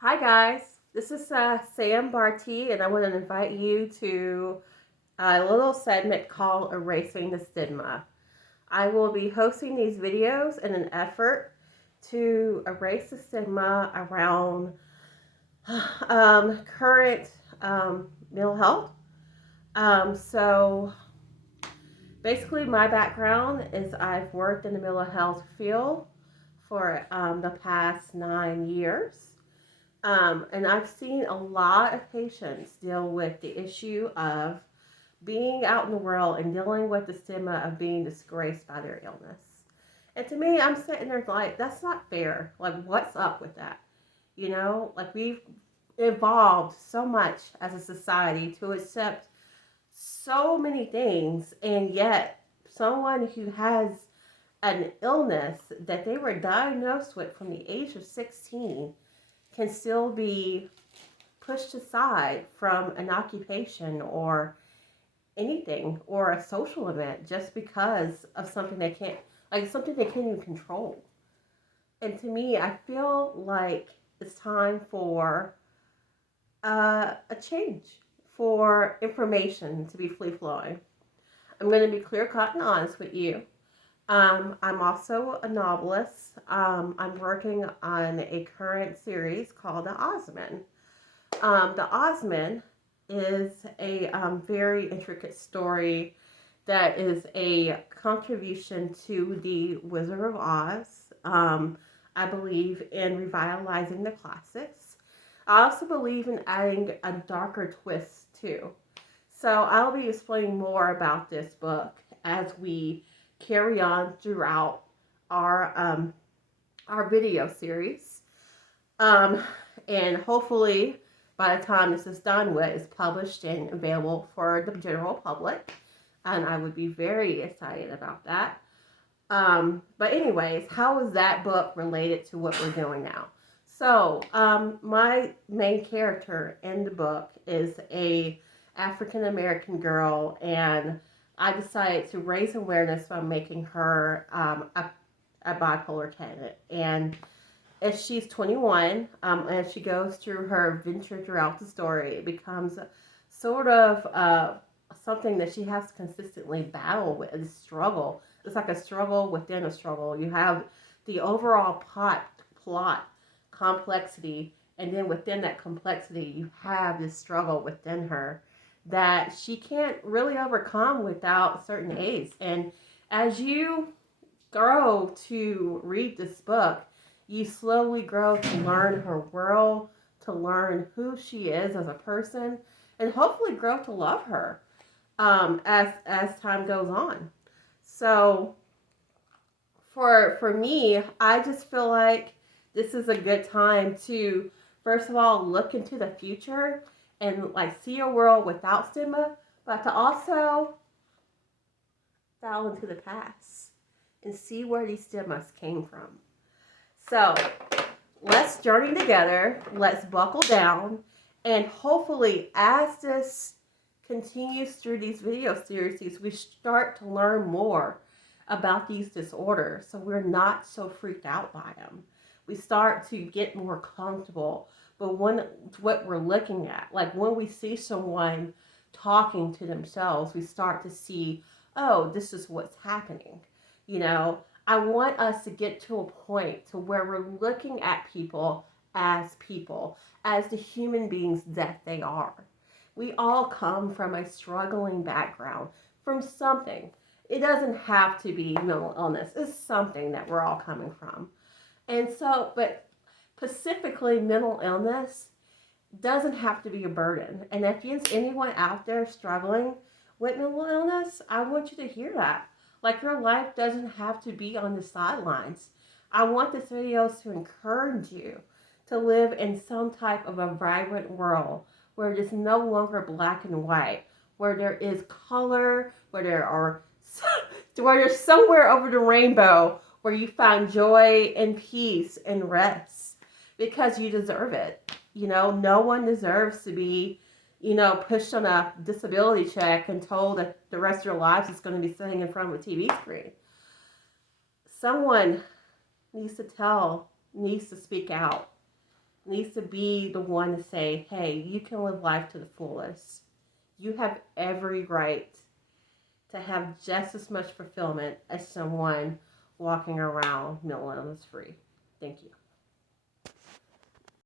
Hi guys, this is Sam Barty, and I want to invite you to a little segment called Erasing the Stigma. I will be hosting these videos in an effort to erase the stigma around current mental health. So basically, my background is I've worked in the mental health field for the past 9 years. And I've seen a lot of patients deal with the issue of being out in the world and dealing with the stigma of being disgraced by their illness. And to me, I'm sitting there like, that's not fair. Like, what's up with that? Like we've evolved so much as a society to accept so many things, and yet someone who has an illness that they were diagnosed with from the age of 16 can still be pushed aside from an occupation or anything or a social event just because of something something they can't even control. And to me, I feel like it's time for a change, for information to be free flowing. I'm going to be clear cut and honest with you. I'm also a novelist. I'm working on a current series called The Osman. The Osman is a very intricate story that is a contribution to the Wizard of Oz. I believe in revitalizing the classics. I also believe in adding a darker twist too. So I'll be explaining more about this book as we carry on throughout our video series. Um, and hopefully, by the time this is done with, it's published and available for the general public. And I would be very excited about that. But anyways, how is that book related to what we're doing now? So, my main character in the book is a African American girl, and I decided to raise awareness by making her a bipolar candidate. And as she's 21, as she goes through her venture throughout the story, it becomes sort of something that she has to consistently battle with and struggle. It's like a struggle within a struggle. You have the overall plot complexity, and then within that complexity, you have this struggle within her that she can't really overcome without certain aids. And as you grow to read this book, you slowly grow to learn her world, to learn who she is as a person, and hopefully grow to love her as time goes on. So for me, I just feel like this is a good time to first of all look into the future and like see a world without stigma, but to also fall into the past and see where these stigmas came from. So let's journey together, let's buckle down, and hopefully as this continues through these video series, we start to learn more about these disorders so we're not so freaked out by them. We start to get more comfortable. But what we're looking at, like when we see someone talking to themselves, we start to see, oh, this is what's happening. You know, I want us to get to a point to where we're looking at people, as the human beings that they are. We all come from a struggling background, from something. It doesn't have to be mental illness. It's something that we're all coming from. And so, but specifically mental illness doesn't have to be a burden. And if there's anyone out there struggling with mental illness, I want you to hear that. Like your life doesn't have to be on the sidelines. I want this video to encourage you to live in some type of a vibrant world where it is no longer black and white, where there is color, where there's somewhere over the rainbow where you find joy and peace and rest because you deserve it. You know, no one deserves to be, pushed on a disability check and told that the rest of your lives is going to be sitting in front of a TV screen. Someone needs to speak out needs to be the one to say, hey, you can live life to the fullest. You have every right to have just as much fulfillment as someone walking around mental illness free. Thank you.